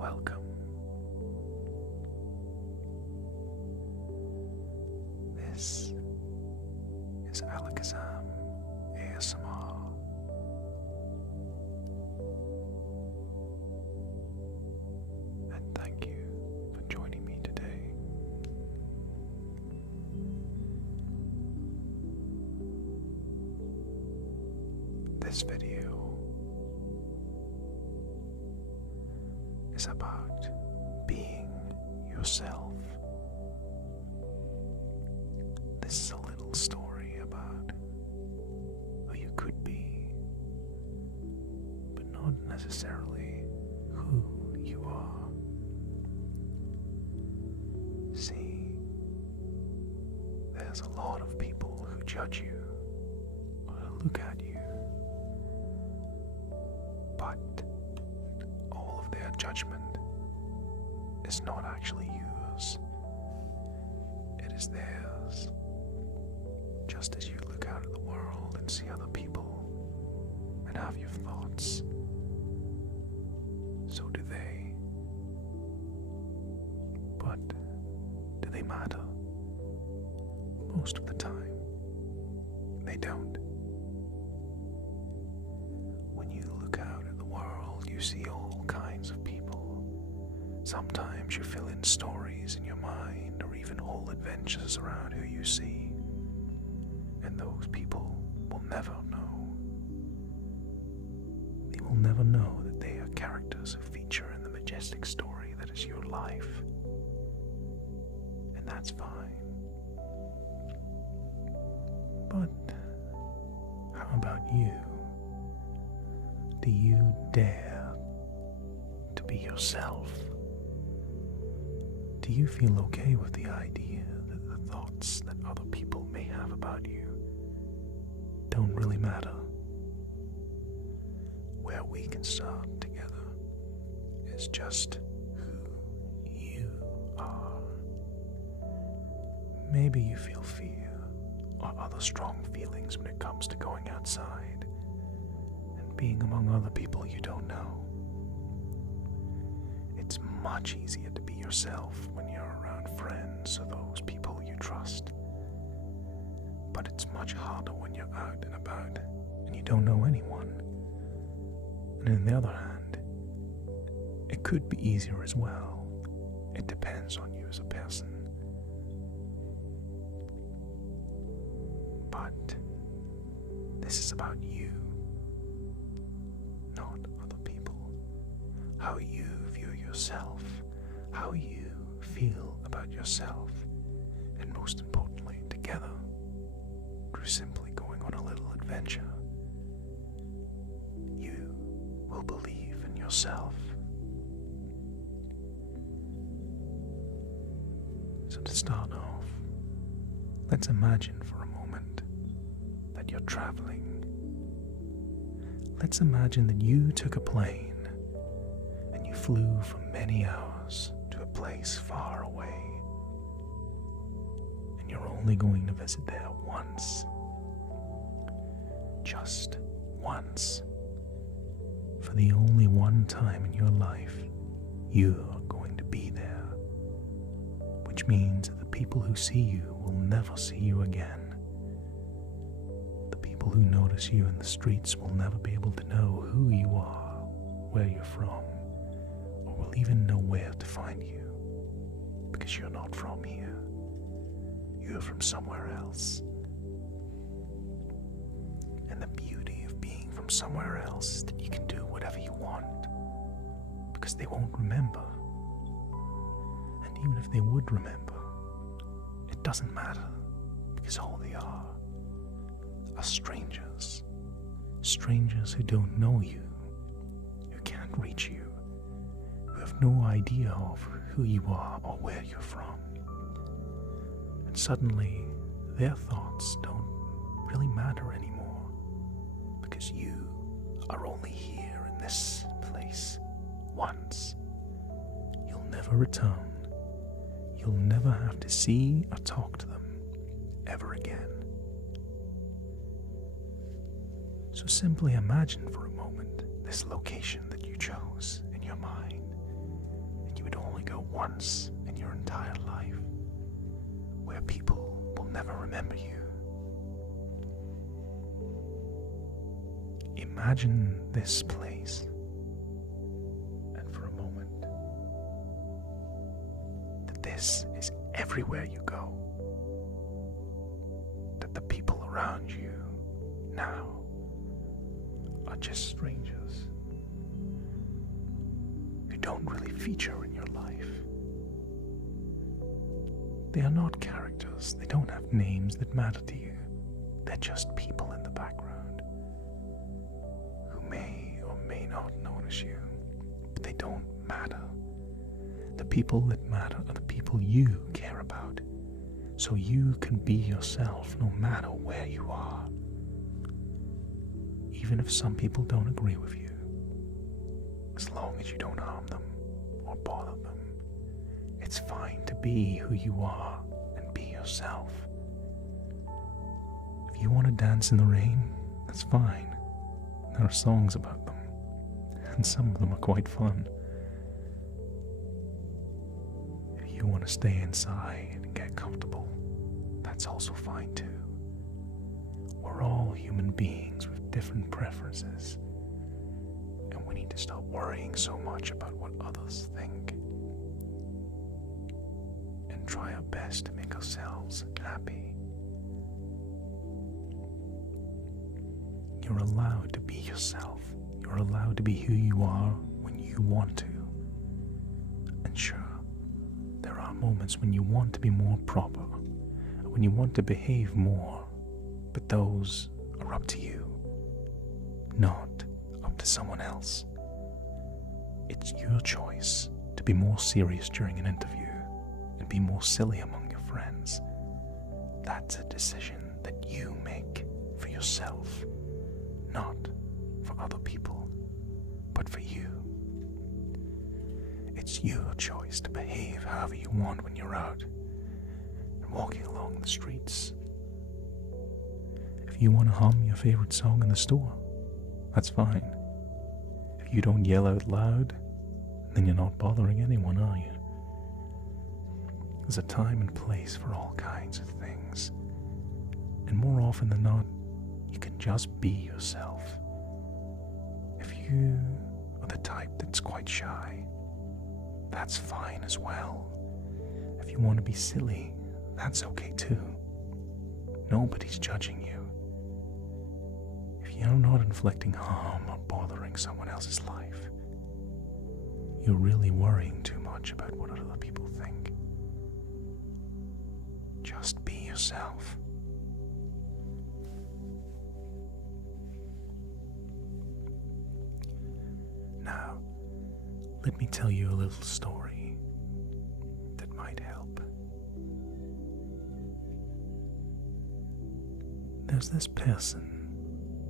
welcome. This is Alakazam ASMR. And thank you for joining me today. This video is about being yourself. This is a little story about who you could be, but not necessarily who you are. See, there's a lot of people who judge you or who look at you, but all of their judgment is not actually yours. It is theirs. Just as you look out at the world and see other people and have your thoughts, so do they. But do they matter? Most of the time, they don't. When you look out at the world, you see all kinds of people. Sometimes you fill in stories in your mind or even whole adventures around who you see. And those people will never know. They will never know that they are characters who feature in the majestic story that is your life. And that's fine. But how about you? Do you dare to be yourself? Do you feel okay with the idea that the thoughts that other people may have about you don't really matter? Where we can start together is just who you are. Maybe you feel fear or other strong feelings when it comes to going outside and being among other people you don't know. It's much easier to be yourself when you're around friends or those people you trust. But it's much harder when you're out and about and you don't know anyone. And on the other hand, it could be easier as well. It depends on you as a person. But this is about you, not other people. How you view yourself, how you feel about yourself, and most importantly, together, through simply going on a little adventure, you will believe in yourself. So to start off, let's imagine for a moment that you're traveling. Let's imagine that you took a plane and you flew for many hours to a place far away, and you're only going to visit there once. Just once. For the only one time in your life you are going to be there, which means that the people who see you will never see you again. The people who notice you in the streets will never be able to know who you are, where you're from, or will even know where to find you, because you're not from here. You're from somewhere else. And the beauty of being from somewhere else is that you can do whatever you want, because they won't remember. And even if they would remember, it doesn't matter, because all they are strangers. Strangers who don't know you, who can't reach you, who have no idea of who you are or where you're from. And suddenly, their thoughts don't really matter anymore, because you are only here in this place once. You'll never return. You'll never have to see or talk to them ever again. So simply imagine for a moment this location that you chose in your mind, would only go once in your entire life, where people will never remember you. Imagine this place, and for a moment, that this is everywhere you go, that the people around you now are just strangers who don't really feature in your life. They are not characters, they don't have names that matter to you, they're just people in the background who may or may not notice you, but they don't matter. The people that matter are the people you care about, so you can be yourself no matter where you are. Even if some people don't agree with you, as long as you don't harm them or bother them, it's fine to be who you are and be yourself. If you want to dance in the rain, that's fine. There are songs about them, and some of them are quite fun. If you want to stay inside and get comfortable, that's also fine too. We're all human beings with different preferences, and we need to stop worrying so much about what others think and try our best to make ourselves happy. You're allowed to be yourself. You're allowed to be who you are when you want to. And sure, there are moments when you want to be more proper, when you want to behave more, but those are up to you, not up to someone else. It's your choice to be more serious during an interview and be more silly among your friends. That's a decision that you make for yourself, not for other people, but for you. It's your choice to behave however you want when you're out and walking along the streets. If you want to hum your favorite song in the store, that's fine. If you don't yell out loud, then you're not bothering anyone, are you? There's a time and place for all kinds of things, and more often than not, you can just be yourself. If you are the type that's quite shy, that's fine as well. If you want to be silly, that's okay too. Nobody's judging you. If you're not inflicting harm or bothering someone else's life, you're really worrying too much about what other people think. Just be yourself. Now, let me tell you a little story that might help. There's this person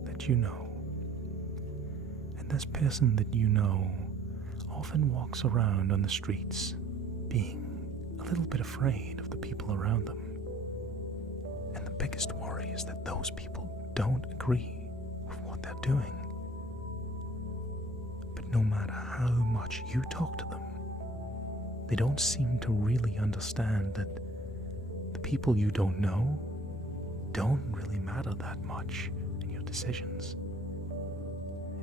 that you know, and this person that you know often walks around on the streets being a little bit afraid of the people around them. And the biggest worry is that those people don't agree with what they're doing. But no matter how much you talk to them, they don't seem to really understand that the people you don't know don't really matter that much in your decisions.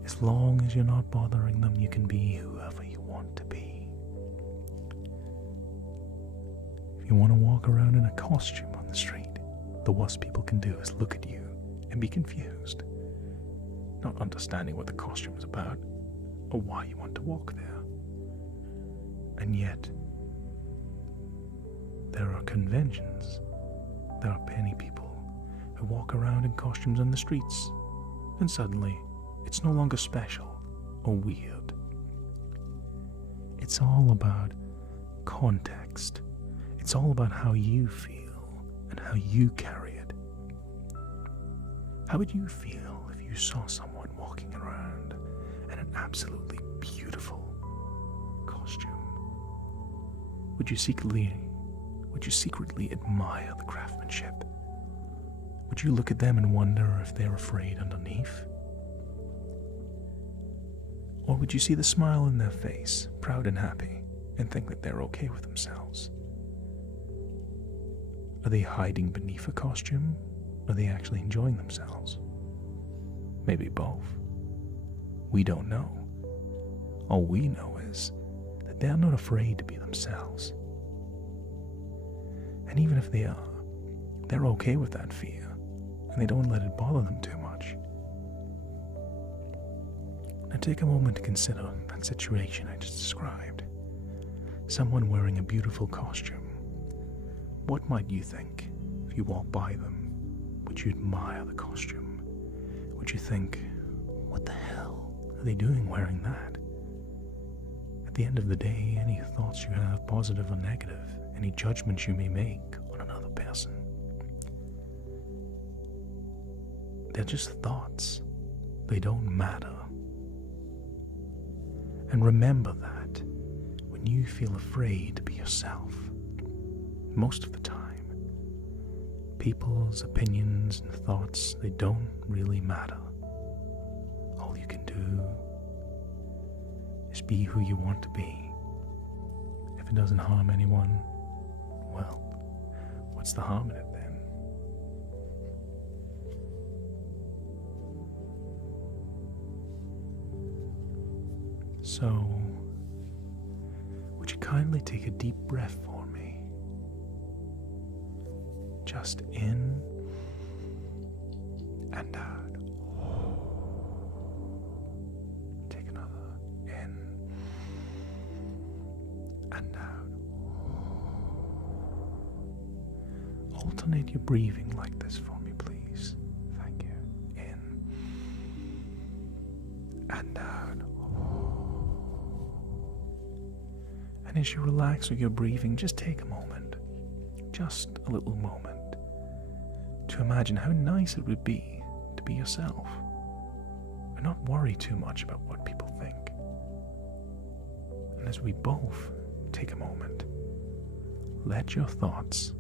As long as you're not bothering them, you can be whoever you want to be. If you want to walk around in a costume on the street, the worst people can do is look at you and be confused, not understanding what the costume is about or why you want to walk there. And yet, there are conventions. There are many people who walk around in costumes on the streets, and suddenly, it's no longer special or weird. It's all about context. It's all about how you feel and how you carry it. How would you feel if you saw someone walking around in an absolutely beautiful costume? Would you secretly admire the craftsmanship? Would you look at them and wonder if they're afraid underneath? Or would you see the smile in their face, proud and happy, and think that they're okay with themselves? Are they hiding beneath a costume? Or are they actually enjoying themselves? Maybe both. We don't know. All we know is that they're not afraid to be themselves. And even if they are, they're okay with that fear, and they don't let it bother them too much. Now take a moment to consider that situation I just described. Someone wearing a beautiful costume. What might you think if you walk by them? Would you admire the costume? Would you think, what the hell are they doing wearing that? At the end of the day, any thoughts you have, positive or negative, any judgments you may make on another person, they're just thoughts. They don't matter. And remember that when you feel afraid to be yourself, most of the time, people's opinions and thoughts, they don't really matter. All you can do is be who you want to be. If it doesn't harm anyone, well, what's the harm in it then? So, would you kindly take a deep breath for me? Just in and out. Take another in and out. Alternate your breathing like this for me, please. Thank you. In and out. And as you relax with your breathing, just take a moment, just a little moment, to imagine how nice it would be to be yourself and not worry too much about what people think. And as we both take a moment, let your thoughts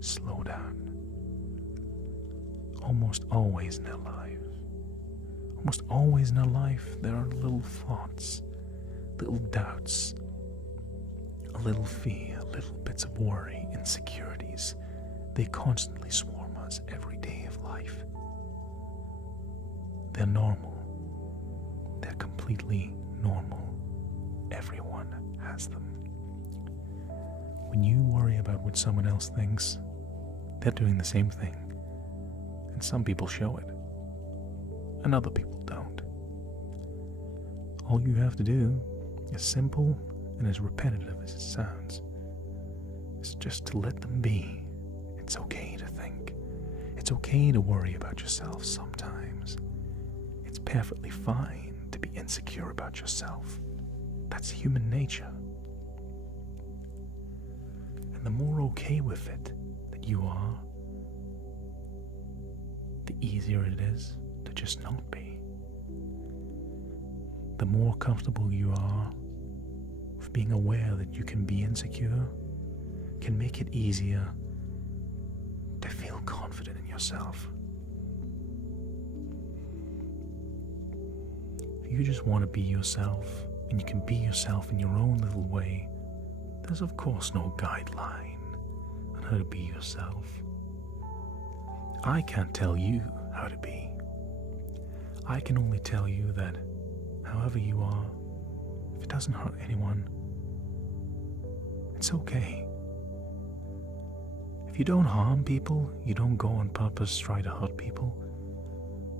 slow down. Almost always in our life, there are little thoughts, little doubts, a little fear, little bits of worry, insecurities. They constantly swarm us every day of life. They're normal. They're completely normal. Everyone has them. When you worry about what someone else thinks, they're doing the same thing. And some people show it, and other people don't. All you have to do is simple and as repetitive as it sounds. It's just to let them be. It's okay to think. It's okay to worry about yourself sometimes. It's perfectly fine to be insecure about yourself. That's human nature. And the more okay with it that you are, the easier it is to just not be. The more comfortable you are with being aware that you can be insecure, can make it easier to feel confident in yourself. If you just want to be yourself, and you can be yourself in your own little way, there's of course no guideline on how to be yourself. I can't tell you how to be. I can only tell you that however you are, if it doesn't hurt anyone, it's okay. If you don't harm people, you don't go on purpose try to hurt people,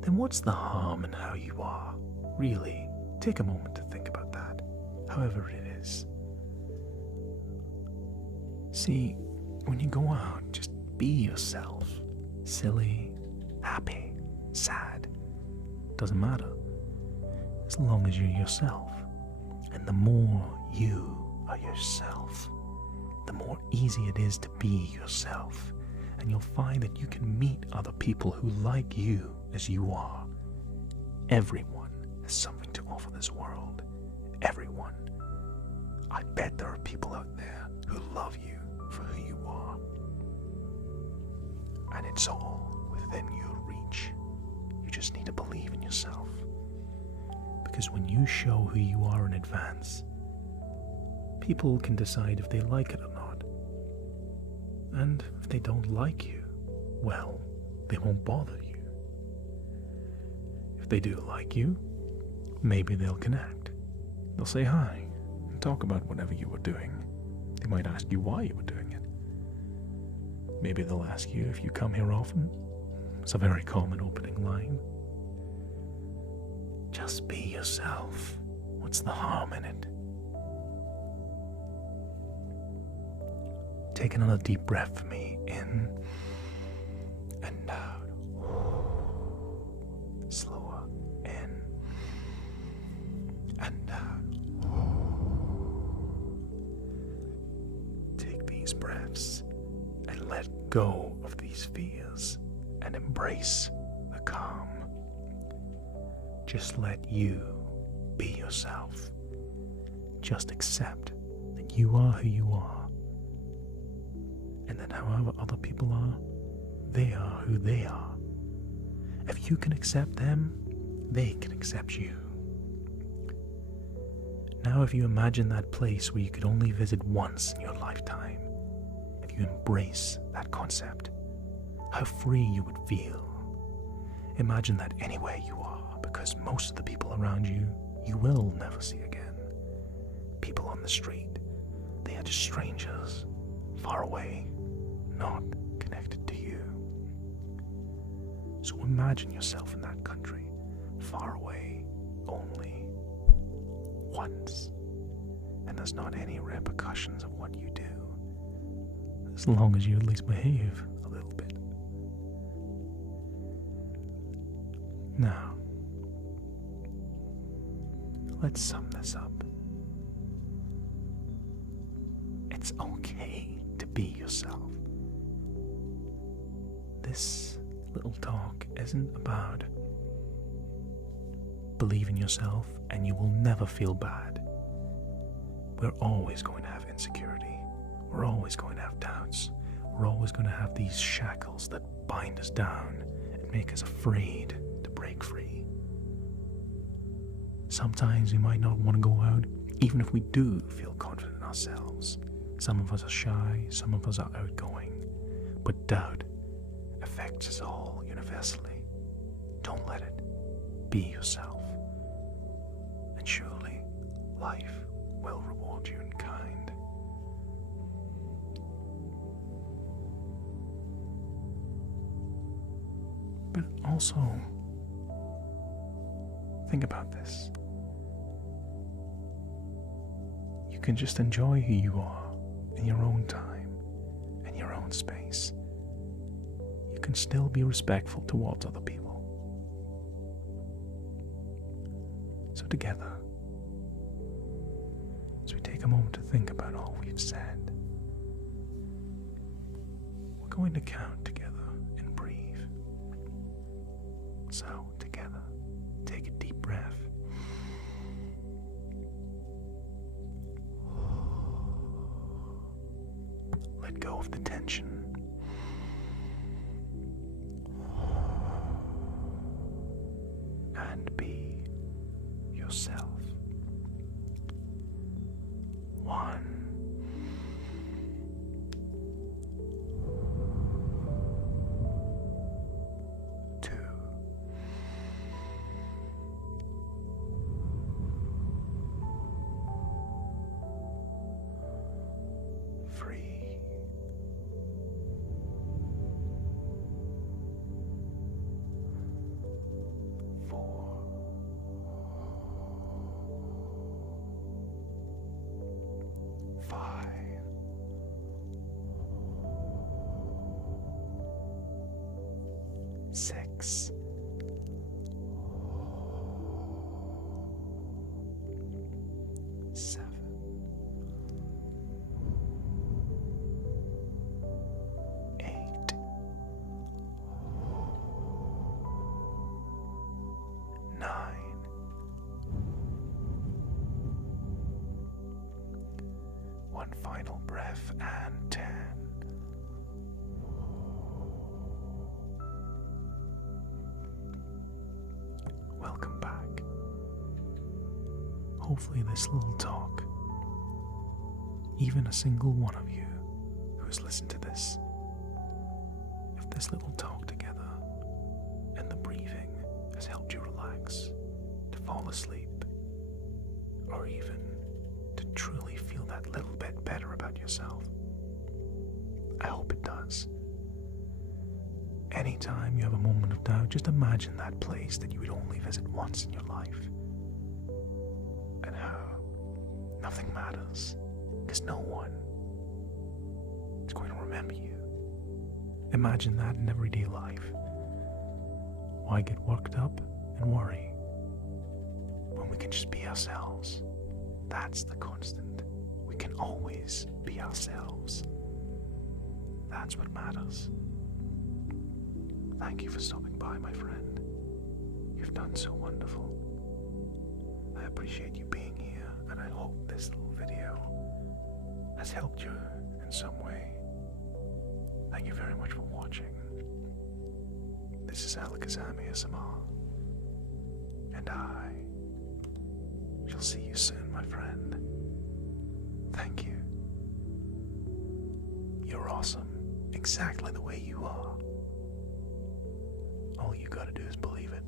then what's the harm in how you are? Really, take a moment to think about that, however it is. See, when you go out, just be yourself. Silly, happy, sad, doesn't matter. As long as you're yourself. And the more you are yourself, the more easy it is to be yourself. And you'll find that you can meet other people who like you as you are. Everyone has something to offer this world. Everyone. I bet there are people out there who love you for who you are. And it's all within your reach. You just need to believe in yourself. Because when you show who you are in advance, People can decide if they like it or not. And if they don't like you, well, they won't bother you. If they do like you, maybe they'll connect. They'll say hi and talk about whatever you were doing. They might ask you why you were doing it. Maybe they'll ask you if you come here often. It's a very common opening line. Just be yourself. What's the harm in it? Take another deep breath for me, in and out. Slower, in and out. Take these breaths and let go of these fears and embrace the calm. Just let you be yourself. Just accept that you are who you are. And that however other people are, they are who they are. If you can accept them, they can accept you. Now if you imagine that place where you could only visit once in your lifetime, if you embrace that concept, how free you would feel. Imagine that anywhere you are, because most of the people around you, you will never see again. People on the street, they are just strangers, far away, not connected to you. So imagine yourself in that country, far away, only once. And there's not any repercussions of what you do, as long as you at least behave a little bit. Now, let's sum this up. It's okay to be yourself. This little talk isn't about believe in yourself and you will never feel bad. We're always going to have insecurity. We're always going to have doubts. We're always going to have these shackles that bind us down and make us afraid to break free. Sometimes we might not want to go out, even if we do feel confident in ourselves. Some of us are shy, some of us are outgoing, but doubt affects us all universally. Don't let it. Be yourself. And surely life will reward you in kind. But also, think about this. You can just enjoy who you are in your own time, in your own space. You can still be respectful towards other people. So together, as we take a moment to think about all we've said, we're going to count together and breathe. So together, take a deep breath. Let go of the tension. And be yourself. 1. 2. 3. 4. 5. 6. 7. 8. 9. One final breath, and 10. Welcome back. Hopefully this little talk even a single one of you who has listened to this, if this little talk together and the breathing has helped you relax, to fall asleep, or even to truly feel that little bit better about yourself, I hope it does. Anytime you have a moment of doubt, just imagine that place that you would only visit once in your life, and how nothing matters, because no one is going to remember you. Imagine that in everyday life. Why get worked up and worry when we can just be ourselves? That's the constant. We can always be ourselves. That's what matters. Thank you for stopping by, my friend. You've done so wonderful. I appreciate you being here, and I hope this little video has helped you in some way. Thank you very much for watching. This is Alakazam ASMR, and I shall see you soon, my friend. Thank you. You're awesome, exactly the way you are. All you gotta do is believe it.